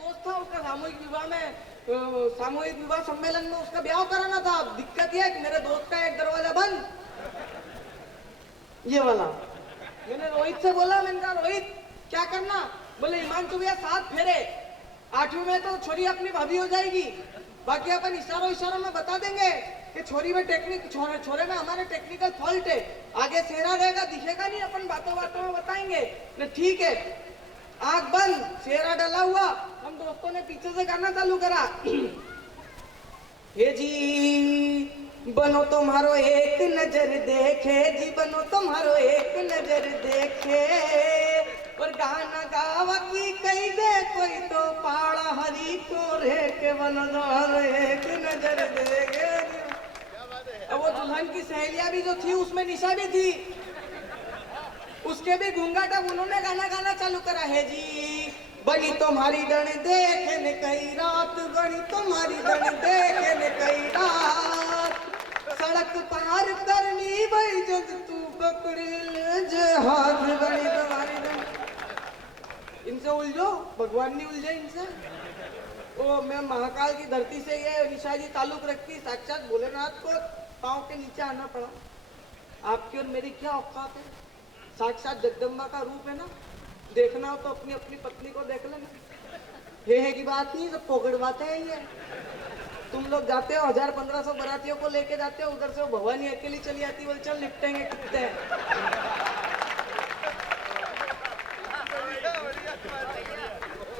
दोस्त था, उसका सामूहिक विवाह सम्मेलन में उसका ब्याह कराना था। अब दिक्कत यह है कि मेरे दोस्त का एक दरवाजा बंद, ये वाला। मैंने रोहित से बोला, मैंने कहा रोहित क्या करना? बोले हिमांशु भैया 7 फेरे, 8वीं में तो छोरी अपनी भाभी हो जाएगी, बाकी अपन इशारों में बता देंगे कि छोरी में छोरे में हमारे टेक्निकल फॉल्ट है, आगे सेहरा रहेगा दिखेगा नहीं, अपन बातों में बताएंगे। ठीक है, आंख बंद, सेहरा डाला हुआ, हम दोस्तों ने पीछे से गाना चालू करा। हे जी बनो तुम्हारो एक नजर देखे, जी बनो तुम्हारो एक नजर देखे, और गाना गावा की कही दे कोई तो पाड़ा हरी को रे के बनो तुम्हारो एक नजर देखे। अब वो दुल्हन की सहेलियां भी जो थी उसमें निशा भी थी, उसके भी घूंघाट। अब उन्होंने गाना चालू करा है जी बनी तुम्हारी डन देखे ने कई रात, बनी तुम्हारी डन देखे ने कई रात, सड़क पार करनी भाई जब तू पकड़ी ले हाथ, बनी तुम्हारी डन। इनसे उलझो, भगवान नहीं उलझे इनसे। ओ मैं महाकाल की धरती से ये निशा जी ताल्लुक रखती, साक्षात भोलेनाथ को पांव के नीचे आना पड़ा। आपकी और मेरी क्या औकात है, साक्षात जगदम्बा का रूप है ना। देखना हो तो अपनी अपनी पत्नी को देख लेना, हे की बात नहीं, सब पोकड़ बातें हैं ये। तुम लोग जाते हो 1000-1500 बरातियों को लेके जाते हो, उधर से वो भवानी अकेली चली आती, बोले चल निपटेंगे कितने हैं।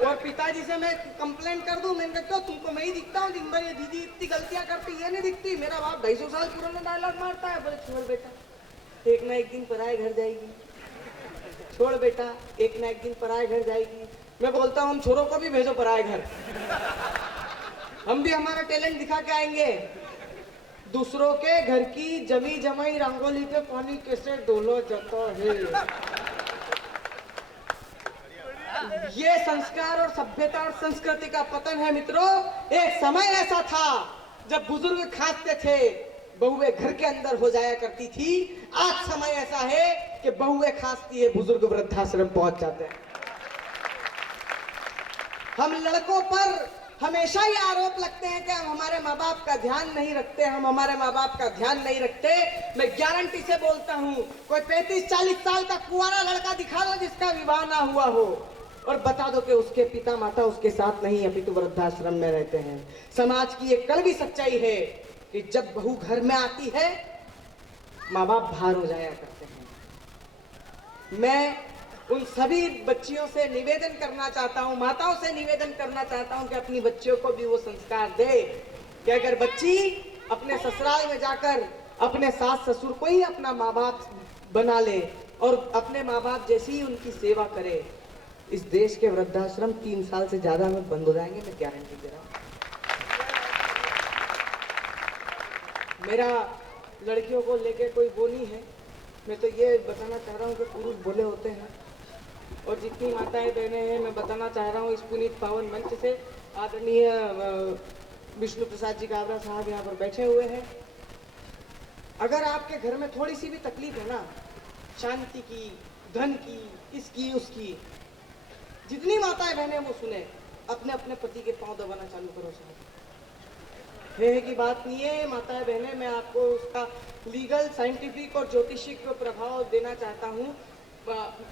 और पिताजी से मैं कंप्लेंट कर दूं, मैंने कहा तुमको मैं ही दिखता हूँ दिन भर, ये दीदी इतनी गलतियां करती, ये नहीं दिखती। मेरा बाप 250 साल पुराना डायलॉग मारता है, बोले छोड़ बेटा एक ना एक दिन पराए घर जाएगी, छोड़ बेटा एक ना एक दिन पराए घर जाएगी। मैं बोलता हूँ हम छोरों को भी भेजो पराए घर, हम भी हमारा टैलेंट दिखा के आएंगे। दूसरों के घर की जमी जमाई रंगोली पे पानी कैसे डोला जाता है, ये संस्कार और सभ्यता और संस्कृति का पतन है मित्रों। एक समय ऐसा था जब बुजुर्ग खाते थे, बहुएं घर के अंदर हो जाया करती थी। आज समय ऐसा है कि बहुएं खासती है, बुजुर्ग वृद्धाश्रम पहुंच जाते हैं। हम लड़कों पर हमेशा ये आरोप लगते हैं कि हम हमारे माँ बाप का ध्यान नहीं रखते, हम हमारे माँ बाप का ध्यान नहीं रखते। मैं गारंटी से बोलता हूँ, कोई 35-40 साल का कुंवारा लड़का दिखा दो जिसका विवाह ना हुआ हो, और बता दो कि उसके पिता माता उसके साथ नहीं अपितु वृद्धाश्रम में रहते हैं। समाज की एक कड़वी सच्चाई है कि जब बहू घर में आती है माँ बाप बाहर हो जाया करते हैं। मैं उन सभी बच्चियों से निवेदन करना चाहता हूँ, माताओं से निवेदन करना चाहता हूँ कि अपनी बच्चियों को भी वो संस्कार दे कि अगर बच्ची अपने ससुराल में जाकर अपने सास ससुर को ही अपना माँ बाप बना ले और अपने माँ बाप जैसी ही उनकी सेवा करे, इस देश के वृद्धाश्रम 3 साल से ज्यादा में बंद हो जाएंगे, मैं गारंटी दे रहा हूँ। मेरा लड़कियों को लेके कोई वो नहीं है, मैं तो ये बताना चाह रहा हूँ कि पुरुष भोले होते हैं। और जितनी माताएं बहनें हैं, मैं बताना चाह रहा हूँ इस पुनीत पावन मंच से, आदरणीय विष्णु प्रसाद जी काबरा साहब यहाँ पर बैठे हुए हैं। अगर आपके घर में थोड़ी सी भी तकलीफ है ना, शांति की, धन की, इसकी उसकी, जितनी माताएं बहनें वो सुने, अपने अपने पति के पांव दबाना चालू करो साहब। है की बात नहीं है माताएं बहनें, मैं आपको उसका लीगल, साइंटिफिक और ज्योतिषिक प्रभाव देना चाहता हूँ।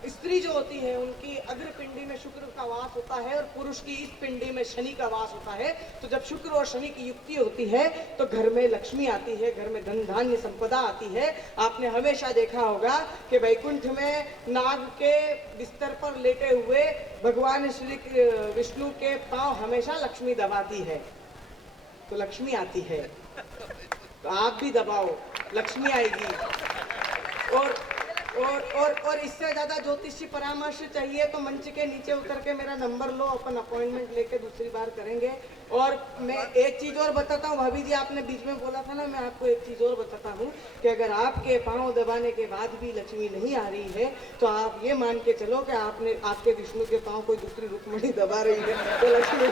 स्त्री जो होती है उनकी अग्र पिंडी में शुक्र का वास होता है और पुरुष की इस पिंडी में शनि का वास होता है। तो जब शुक्र और शनि की युक्ति होती है तो घर में लक्ष्मी आती है, घर में धन धान्य संपदा आती है। आपने हमेशा देखा होगा कि वैकुंठ में नाग के बिस्तर पर लेटे हुए भगवान श्री विष्णु के पांव हमेशा लक्ष्मी दबाती है, तो लक्ष्मी आती है। तो आप भी दबाओ, लक्ष्मी आएगी। और इससे ज्यादा ज्योतिषी परामर्श चाहिए तो मंच के नीचे उतर के मेरा नंबर लो, अपन अपॉइंटमेंट लेके दूसरी बार करेंगे। और मैं एक चीज और बताता हूँ, भाभी जी आपने बीच में बोला था ना, मैं आपको एक चीज और बताता हूँ कि अगर आपके पांव दबाने के बाद भी लक्ष्मी नहीं आ रही है तो आप ये मान के चलो कि आपके विष्णु के पांव कोई दूसरी रुक्मणी दबा रही है, तो लक्ष्मी।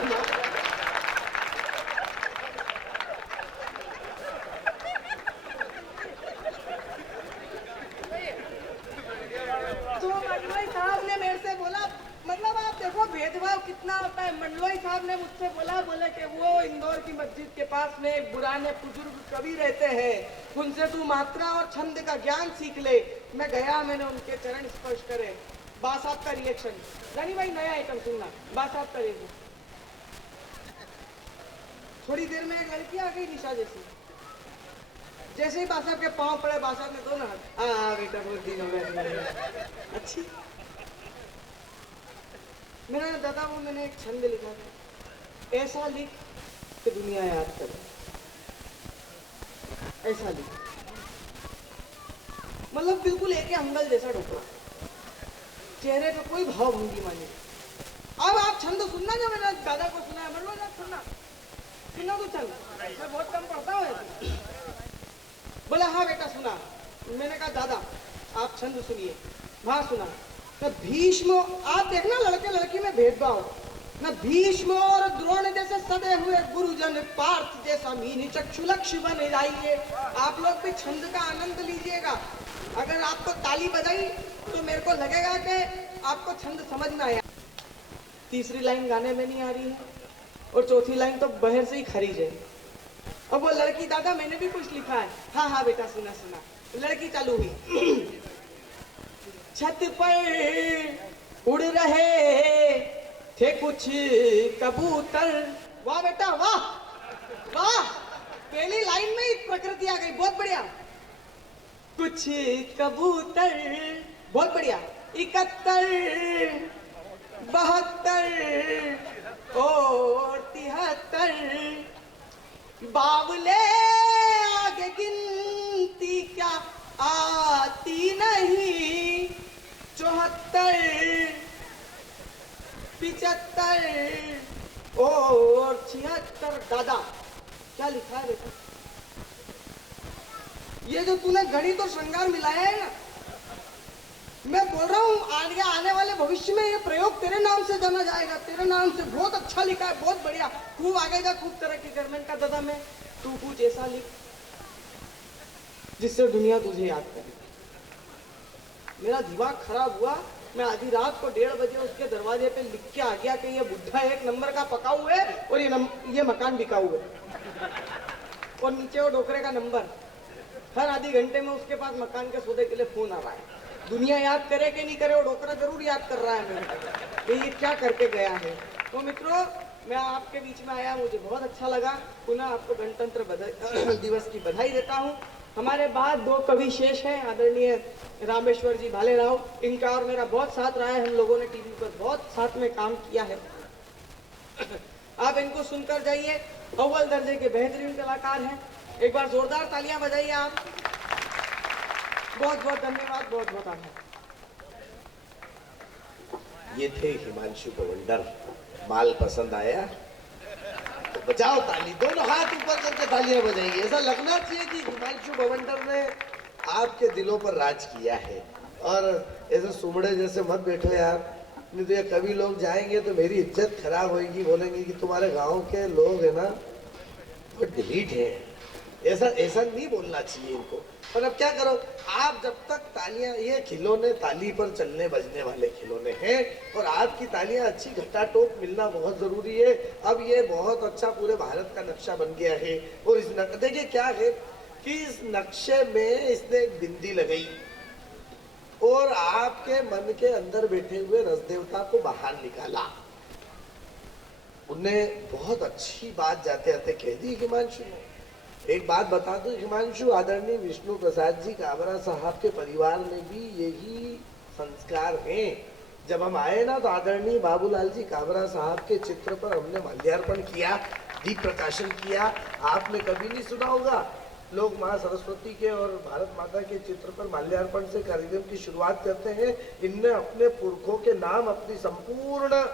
कितना होता है। मंडलोई साहब मुझसे बोला, बोले कि वो इंदौर की मस्जिद के पास में एक पुराने बुजुर्ग कवि रहते हैं, उनसे तू मात्रा और छंद का ज्ञान सीख ले। मैं गया, मैंने उनके चरण स्पर्श करे। बा साहब का रिएक्शन, रानी भाई नया आइटम सुनना, बा साहब का रिएक्शन। थोड़ी देर में एक लड़की आ गई निशा जैसी, जैसे ही बा साहब के पांव पड़े, बा साहब ने दोनों हाथ, बेटा बहुत दिन हो गए, अच्छी। मैंने दादा वो मैंने एक छंद लिखा था, ऐसा लिख कि दुनिया याद करे, ऐसा लिख, मतलब बिल्कुल एक अंगल जैसा ढोकला, चेहरे पे कोई भाव भंगी मानी। अब आप छंद सुनना, जो मैंने दादा को सुना है, मतलब सुनना सुना तो छंद, मैं बहुत कम पढ़ता हूँ। बोला हाँ बेटा सुना। मैंने कहा दादा आप छंद सुनिए। हाँ सुना। तो भीष्म, आप देखना लड़के लड़की में भेदभाव न, भीष्म और द्रोण जैसे सदे हुए गुरुजन, पार्थ जैसा मीन चक्षुलक्ष्य बन जाइए। आप लोग भी छंद का आनंद लीजिएगा। अगर आपको ताली बजाई तो मेरे को लगेगा कि आपको छंद समझ ना आया। तीसरी लाइन गाने में नहीं आ रही है और चौथी लाइन तो बहर से ही खरीज है। अब वो लड़की, दादा मैंने भी कुछ लिखा है। हाँ हाँ बेटा सुना सुना। लड़की चालू हुई, छत पर उड़ रहे थे कुछ कबूतर। वाह बेटा वाह वाह, पहली लाइन में ही प्रकृति आ गई, बहुत बढ़िया। कुछ कबूतर, बहुत बढ़िया। 71 72 और 73, बावले आगे गिनती क्या आती नहीं, 74 75 और 76। दादा क्या लिखा है बेटा? ये जो तूने गणित और श्रृंगार मिलाया है ना, मैं बोल रहा हूँ आने वाले भविष्य में ये प्रयोग तेरे नाम से जाना जाएगा, तेरे नाम से। बहुत अच्छा लिखा है, बहुत बढ़िया, खूब आगे जा, खूब तरक्की कर। मैंने कहा दादा मैं, तू कुछ ऐसा लिख जिससे दुनिया तुझे याद करे। मेरा दिमाग खराब हुआ। मैं आधी रात को 1:30 बजे उसके दरवाजे पे लिख के आ गया कि ये बुढ़ा 1 नंबर का पकाऊ है और ये मकान बिकाऊ है, और नीचे वो डोकरे का नंबर। हर आधी घंटे में उसके पास मकान के सौदे के लिए फोन आ रहा है। दुनिया याद करे कि नहीं करे, वो डोकरा जरूर याद कर रहा है मेरे, ये क्या करके गया है। तो मित्रों मैं आपके बीच में आया, मुझे बहुत अच्छा लगा। पुनः आपको गणतंत्र दिवस की बधाई देता हूँ। हमारे बाद 2 कवि शेष हैं, आदरणीय रामेश्वर जी भालेराव। इनका और मेरा बहुत साथ रहा है, हम लोगों ने टीवी पर बहुत साथ में काम किया है। आप इनको सुनकर जाइए, अव्वल दर्जे के बेहतरीन कलाकार हैं। एक बार जोरदार तालियां बजाइए आप। बहुत बहुत धन्यवाद, बहुत बहुत आभार। ये थे हिमांशु बवंडर। माल पसंद आया तो बजाओ ताली, दोनों हाथ ऊपर करके तालियां बजाइए। ऐसा लगना चाहिए कि हिमांशु बवंडर ने आपके दिलों पर राज किया है। और ऐसे सुमड़े जैसे मत बैठो यार, नहीं तो ये कभी लोग जाएंगे तो मेरी इज्जत खराब होगी, बोलेंगे कि तुम्हारे गांव के लोग है ना वो डिलीट है। ऐसा ऐसा नहीं बोलना चाहिए इनको। पर अब क्या करो, आप जब तक तालियां, ये खिलौने ताली पर चलने बजने वाले खिलौने हैं, और आपकी तालियां अच्छी घटाटोप मिलना बहुत जरूरी है। अब ये बहुत अच्छा पूरे भारत का नक्शा बन गया है। और इस देखिए क्या है कि इस नक्शे में इसने एक बिंदी लगाई और आपके मन के अंदर बैठे हुए रसदेवता को बाहर निकाला। उन्हें बहुत अच्छी बात जाते जाते कह दी हिमांशु ने। एक बात बता दो हिमांशु, आदरणीय विष्णु प्रसाद जी काबरा साहब के परिवार में भी यही संस्कार हैं। जब हम आए ना तो आदरणीय बाबूलाल जी काबरा साहब के चित्र पर हमने माल्यार्पण किया, दीप प्रकाशन किया। आपने कभी नहीं सुना होगा, लोग माँ सरस्वती के और भारत माता के चित्र पर माल्यार्पण से कार्यक्रम की शुरुआत करते हैं। इनने अपने पुरखों के नाम अपनी संपूर्ण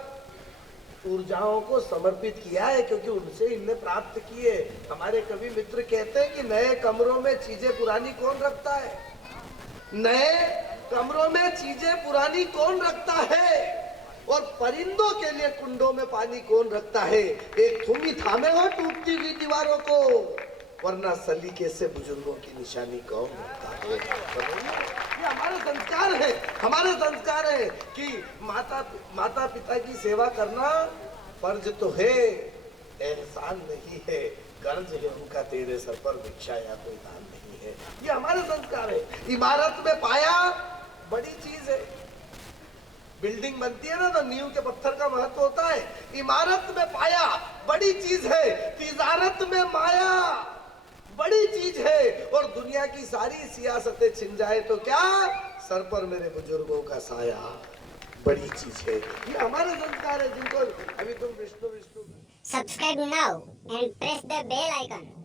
ऊर्जाओं को समर्पित किया है, क्योंकि उनसे इनने प्राप्त किए। हमारे कवि मित्र कहते हैं कि नए कमरों में चीजें पुरानी कौन रखता है, नए कमरों में चीजें पुरानी कौन रखता है, और परिंदों के लिए कुंडों में पानी कौन रखता है। एक तुम ही थामे हो टूटती हुई दीवारों को, वरना सलीके से बुजुर्गों की निशानी कौन रखता है। ये हमारे संस्कार है, हमारे संस्कार है कि माता पिता की सेवा करना फर्ज तो है, एहसान नहीं है, कर्ज है उनका तेरे सर पर, भिक्षा या कोई दान नहीं है। ये हमारे संस्कार है। इमारत में पाया बड़ी चीज है। बिल्डिंग बनती है ना तो नींव के पत्थर का महत्व होता है। इमारत में पाया बड़ी चीज है, तिजारत में माया बड़ी चीज है। और दुनिया की सारी सियासतें छिन जाए तो क्या, सर पर मेरे बुजुर्गों का साया बड़ी चीज है। ये हमारे संस्कार है जिनको अभी तुम Vishnu Vishnu Subscribe now and press the bell icon.